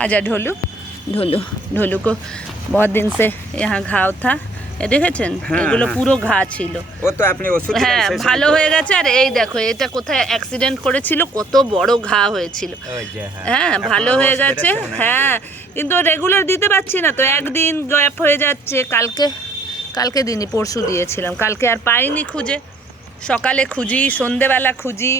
आजा ढोलू ढोलू ढोलू को बहुत दिन से यहाँ घाव था এ দেখেছেন এগুলো পুরো ঘা ছিল ও তো আপনি ওষুধ হ্যাঁ ভালো হয়ে গেছে আর এই দেখো এটা কোথায় অ্যাক্সিডেন্ট করেছিল কত বড় ঘা হয়েছিল হ্যাঁ ভালো হয়ে গেছে হ্যাঁ কিন্তু রেগুলার দিতে পারছি না তো একদিন গ্যাপ হয়ে যাচ্ছে কালকে দিনই পরশু দিয়েছিলাম কালকে আর পাইনি খুঁজে সকালে খুঁজি সন্ধেবেলা খুঁজি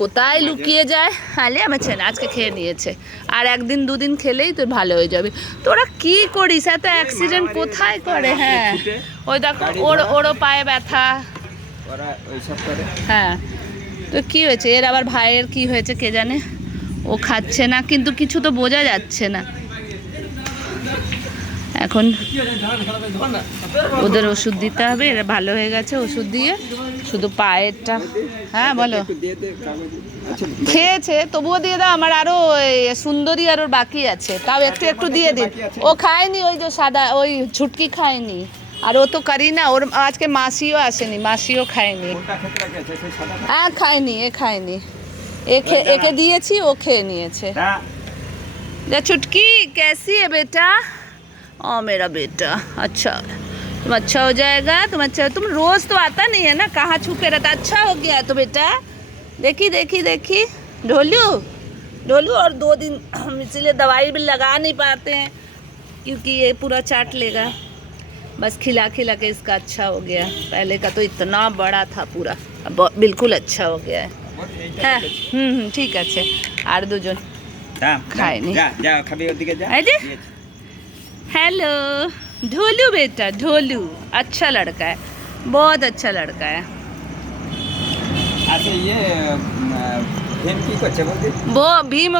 কোথায় লুকিয়ে যায় আলে আমার ছেলে আজকে খেয়ে নিয়েছে আর একদিন দুদিন খেলেই তোর ভালো হয়ে যাবে তোরা কি করিস এত অ্যাক্সিডেন্ট কোথায় করে হ্যাঁ ওই দেখো ওরও পায়ে ব্যথা হ্যাঁ তো কি হয়েছে এর আবার ভাইয়ের কি হয়েছে কে জানে ও খাচ্ছে না কিন্তু কিছু তো বোঝা যাচ্ছে না এখন ওদের ওষুধ দিতে হবে এরা ভালো হয়ে গেছে ওষুধ দিয়ে শুধু পায়েরটা হ্যাঁ বলো খেয়েছে তবুও দিয়ে দাও আমার আরও সুন্দরী আরও বাকি আছে তাও একটু একটু দিয়ে দিন ও খায়নি ওই যে সাদা ওই ছুটকি খায়নি আর ও তো করি না ওর আজকে মাসিও আসেনি মাসিও খায়নি হ্যাঁ খায়নি একে দিয়েছি ও খেয়ে নিয়েছে যা छुटकी कैसी है बेटा ओ मेरा बेटा अच्छा तुम अच्छा हो जाएगा तुम रोज तो आता नहीं है ना कहाँ छुपे रहता अच्छा हो गया तो बेटा देखी ढोलू और 2 दिन हम इसीलिए दवाई भी लगा नहीं पाते हैं क्योंकि ये पूरा चाट लेगा बस खिला के इसका अच्छा हो गया पहले का तो इतना बड़ा था पूरा अब बिल्कुल अच्छा हो गया है হ্যাঁ ঠিক আছে আর দুজন খায়নি हेलो ढोलू बेटा ढोलू अच्छा लड़का है बहुत अच्छा लड़का है আচ্ছা ইয়ে ভীম কি করছে বলতে वो भीम